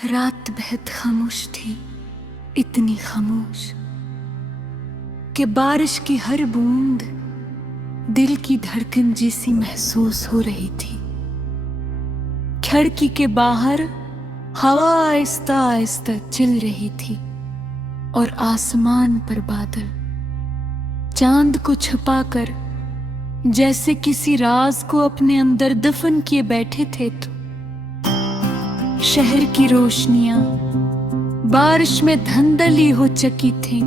रात बेहद खामोश थी, इतनी खामोश कि बारिश की हर बूंद दिल की धड़कन जैसी महसूस हो रही थी। खिड़की के बाहर हवा आहिस्ता आहिस्ता चल रही थी और आसमान पर बादल चांद को छुपाकर जैसे किसी राज को अपने अंदर दफन किए बैठे थे। तो शहर की रोशनियां बारिश में धंधली हो चुकी थी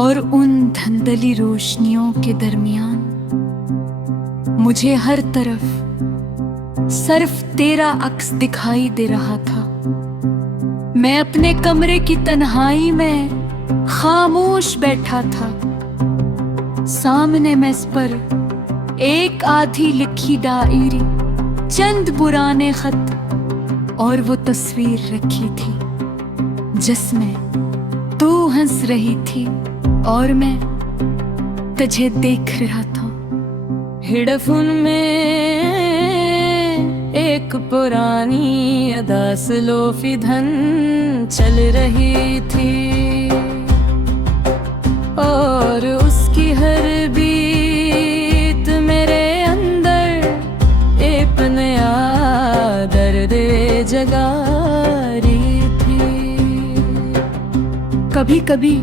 और उन धंधली रोशनियों के दरमियान मुझे हर तरफ सिर्फ तेरा अक्स दिखाई दे रहा था। मैं अपने कमरे की तन्हाई में खामोश बैठा था। सामने मेज पर एक आधी लिखी डायरी, चंद पुराने खत और वो तस्वीर रखी थी जिसमें तू हंस रही थी और मैं तुझे देख रहा था। हेडफोन में एक पुरानी अदास लोफी धन चल रही थी और उसकी हर बीट मेरे अंदर एक नया दर्द जगा रही थी। कभी कभी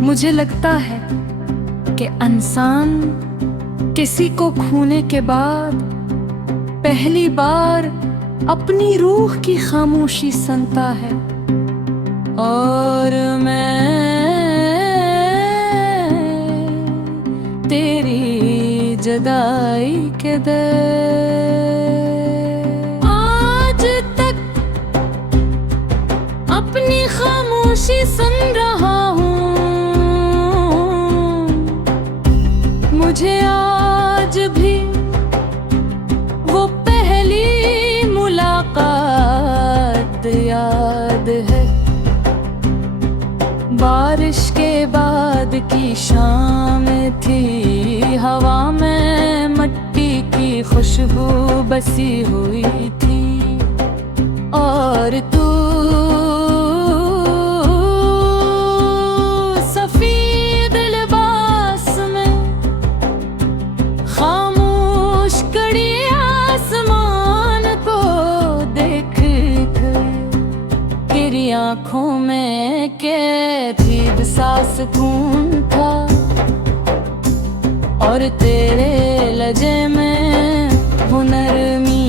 मुझे लगता है कि इंसान किसी को खोने के बाद पहली बार अपनी रूह की खामोशी सुनता है और मैं तेरी जुदाई के दर आज तक अपनी खामोशी सुन रहा हूँ। मुझे आज भी वो पहली मुलाकात याद है। बारिश के बाद की शाम थी, हवा में मट्टी की खुशबू बसी हुई थी और तू सफेद लिबास में खामोश कड़ी आसमान को देख तेरी आंखों में कैद सा सुकून था और तेरे लजे में वो नरमी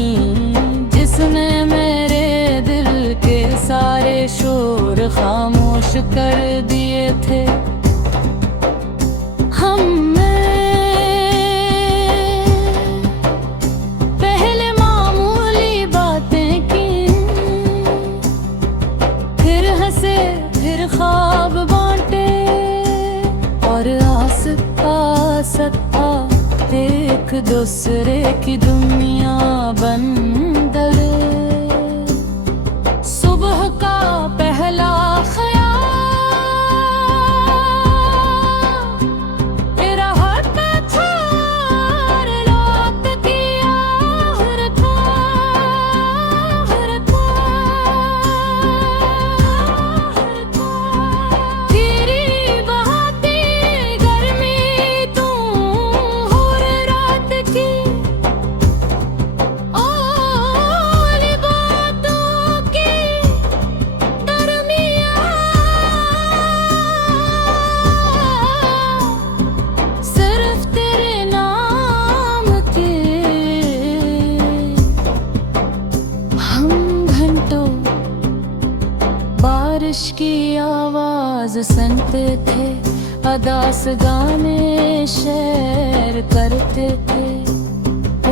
जिसने मेरे दिल के सारे शोर खामोश कर दिए थे। हमने पहले मामूली बातें की, फिर हंसे फिर ख्वाब बांटे और आस पास एक दूसरे की दुनिया बन गए। सुबह का पहला ख्याल तेरा हाथ में था और रात की आहट तेरी बहाती गर्मी तू और रात की ओली बातों की दरमियाँ सिर्फ तेरे नाम के हम घंटों बारिश की आवाज सुनते थे, अदास गाने शेर करते थे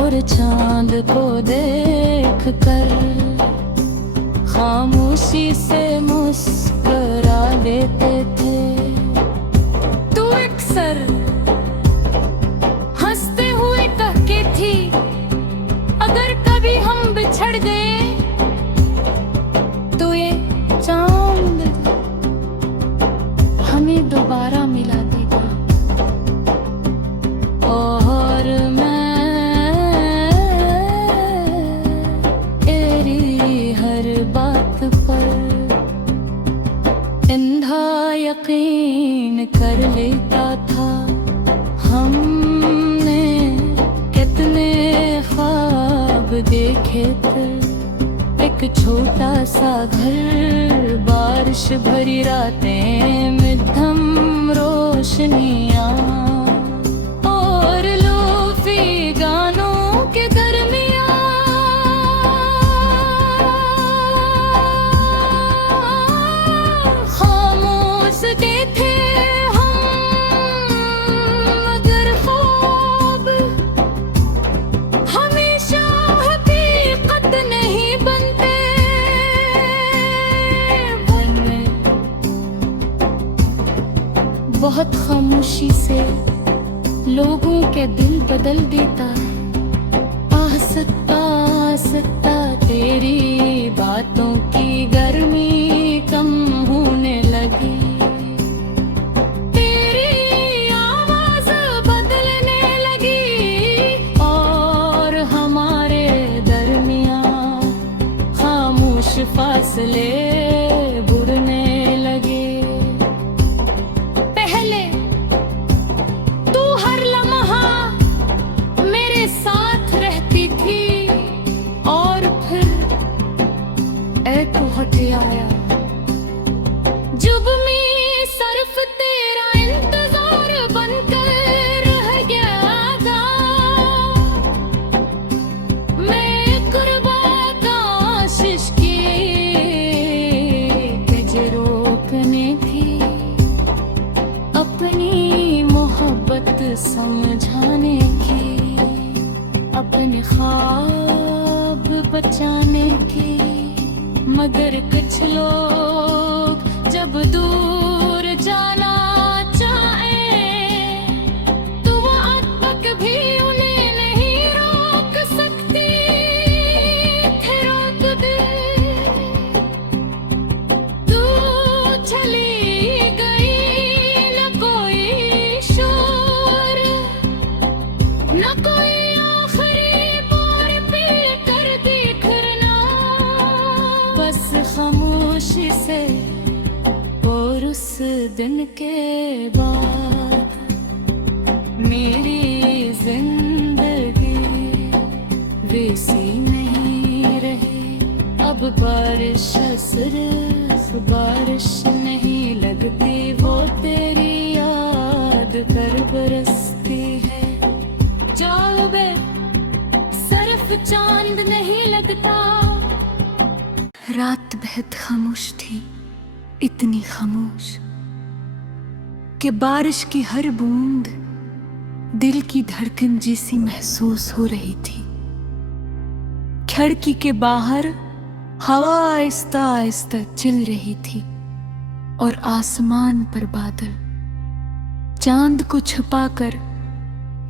और चांद को देख कर खामोशी से मुस्कुरा देते थे। तू अक्सर हंसते हुए कहती थी अगर कभी हम बिछड़ गए तो ये चांद हमें दोबारा मिला देगा और मैं तेरी हर बात यकीन कर लेता था। हमने कितने ख्वाब देखे थे, एक छोटा सा घर, बारिश भरी रातें, मध्यम रोशनियां और लोफी गानों के दरमियां खामोश थे हम, मगर ख्वाब हमेशा हकीकत नहीं बनते। बहुत खामोशी से लोगों के दिल बदल देता है। आहिस्ता आहिस्ता तेरी बातों की गर्मी कम होने लगी, तेरी आवाज बदलने लगी और हमारे दरमियां खामोश फासले बुरने लगे। पहले तू हर लम्हा मेरे साथ रहती थी और फिर एक हटे आया जब मैं सिर्फ तेरा इंतजार बनकर रह गया था। मैं कुर्बा कोशिश की तुझे रोकने की, अपनी मोहब्बत समझाने की, अपने ख्वाब बचाने की। मगर कुछ लोग जब दूर जाना चाहे तो वो आतंक भी उन्हें नहीं रोक सकती थे। रोक दे तू चली गई, न कोई शोर, न कोई आखिरी बार पी कर दिखना, बस खामोशी से। और उस दिन के बाद मेरी जिंदगी वैसी नहीं रही। अब बारिश सिर्फ बारिश नहीं लगती, वो तेरी याद कर बरसती है। जाओ बे सिर्फ चांद नहीं लगता। रात बेहद खामोश थी, इतनी खामोश कि बारिश की हर बूंद दिल की धड़कन जैसी महसूस हो रही थी। खिड़की के बाहर हवा आहिस्ता आहिस्ता चल रही थी और आसमान पर बादल चांद को छुपाकर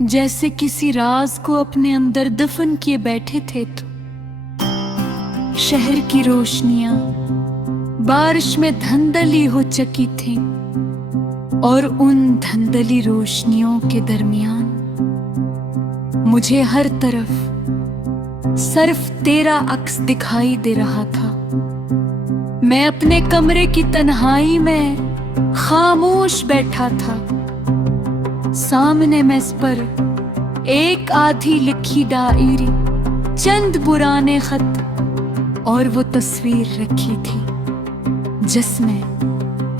जैसे किसी राज को अपने अंदर दफन किए बैठे थे। तो शहर की रोशनियां बारिश में धंधली हो चुकी थी और उन धंधली रोशनियों के दरमियान मुझे हर तरफ सिर्फ तेरा अक्स दिखाई दे रहा था। मैं अपने कमरे की तन्हाई में खामोश बैठा था। सामने मेज पर एक आधी लिखी डायरी, चंद पुराने खत और वो तस्वीर रखी थी जिसमें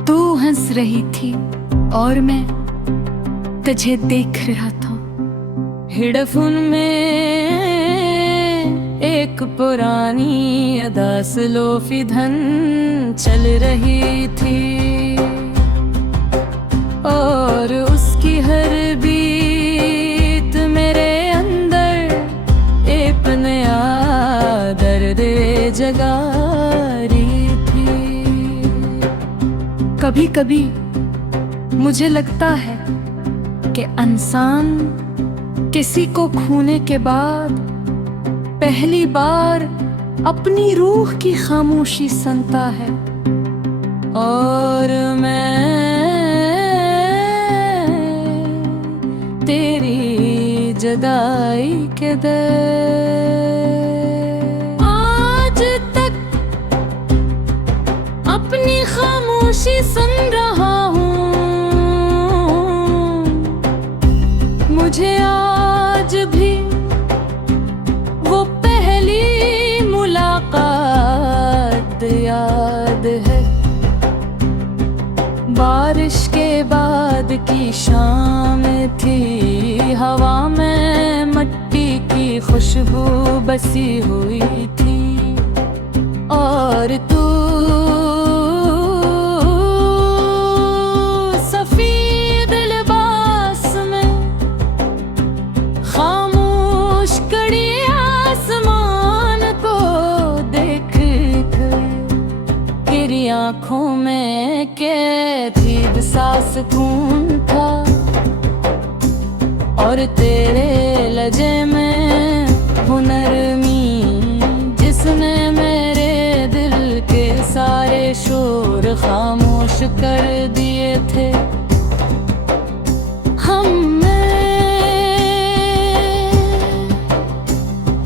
तू हंस रही थी और मैं तुझे देख रहा था। हेडफोन में एक पुरानी अदास लोफी धन चल रही थी और उसकी हर बीट मेरे अंदर एक नया दर्द जगा रही थी। कभी कभी मुझे लगता है कि इंसान किसी को खोने के बाद पहली बार अपनी रूह की खामोशी सुनता है और मैं तेरी जुदाई के दर आज तक अपनी खामोशी सुन रहा हूँ। याद है बारिश के बाद की शाम थी, हवा में मट्टी की खुशबू बसी हुई थी और तू सफेद लिबास में खामोश कड़ी आसमान को देख तेरी आंखों में कैद सा सुकून था और तेरे लहजे में हुनरमी जिसने मेरे दिल के सारे शोर खामोश कर दिए थे। हमने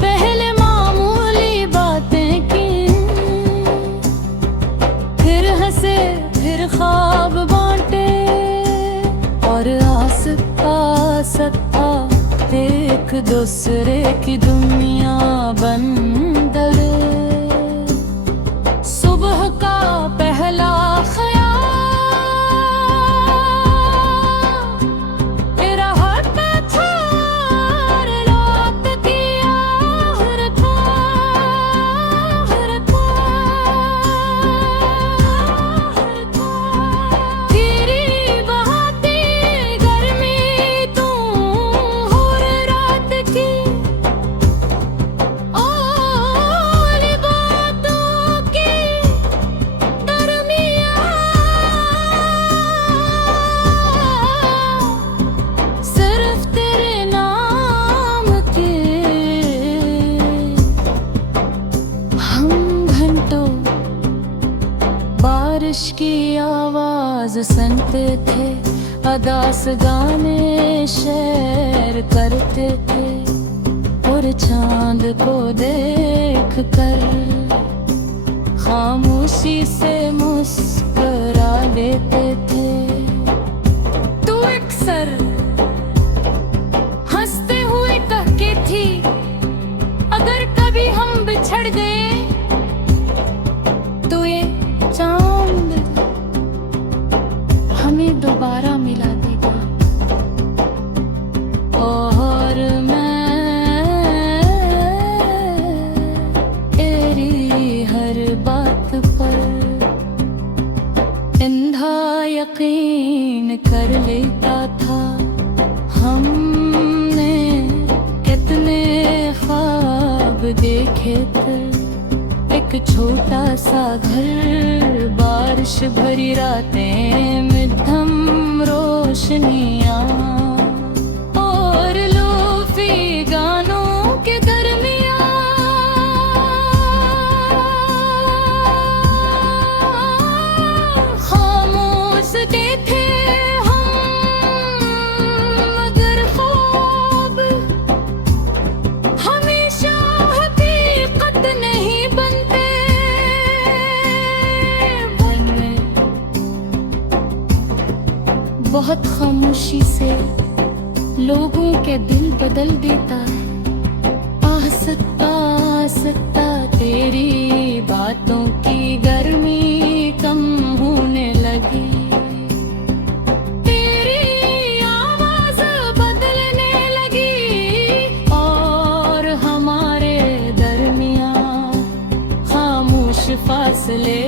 पहले मामूली बातें की, फिर हंसे फिर ख्वाब बांटे और आसता एक दूसरे की दुनिया बन गए। सुबह का पहला ख्याल तेरा हाथ में था और रात की आखिर था, तेरी बहाती गर्मी तू और रात की और बातों की दरमियाँ सिर्फ तेरे नाम के हम घंटों बारिश की आवाज सुनते थे, अदास गाने शेर करते थे और चांद को देख कर खामोशी से मुस्कुरा देते थे। तू अक्सर हंसते हुए कहती थी अगर कभी हम बिछड़ गए तो ये चांद हमें दोबारा मिला देगा। और मैं तेरी हर बात पर अंधा यकीन कर लेता था। हमने कितने ख्वाब देखे थे, एक छोटा सा घर, बारिश भरी रातें, मध्यम रोशनियाँ और लोफी गानों के दरमियाँ खामोश थे हम, मगर ख्वाब हमेशा हकीकत नहीं बनते। बहुत खामोशी से लोगों के दिल बदल देता है। आसता तेरी बातों की गर्मी कम होने लगी, तेरी आवाज बदलने लगी और हमारे दरमियां खामोश फासले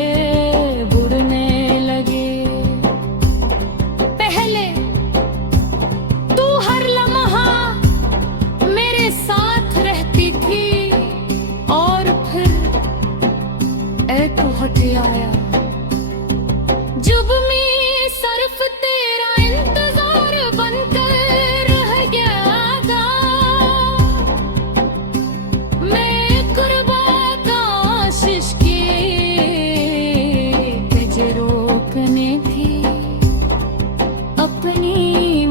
बुरने लगे। पहले तू हर लम्हा मेरे साथ रहती थी और फिर एक हट आया जब मैं सिर्फ तेरा इंतजार बनकर रह गया था। मैं कुर्बान कोशिश की तुझे रोकने की, अपनी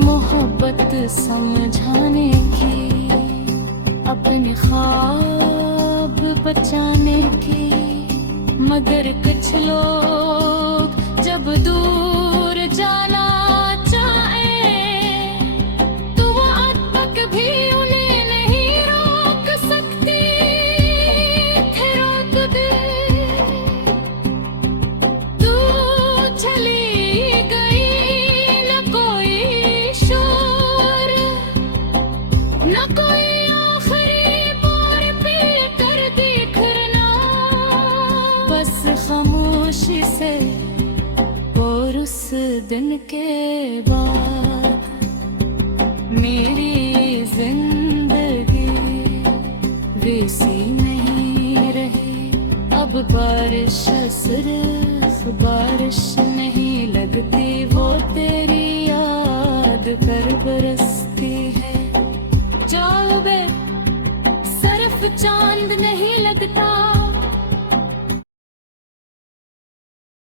मोहब्बत समझाने की, अपने ख्वाब बचाने की। मगर कुछ लोग जब दूर जाना चाहे तो वो आज तक भी उन्हें नहीं रोक सकती। रोक दे खुशी से। और उस दिन के बाद मेरी जिंदगी वैसी नहीं रही। अब बारिश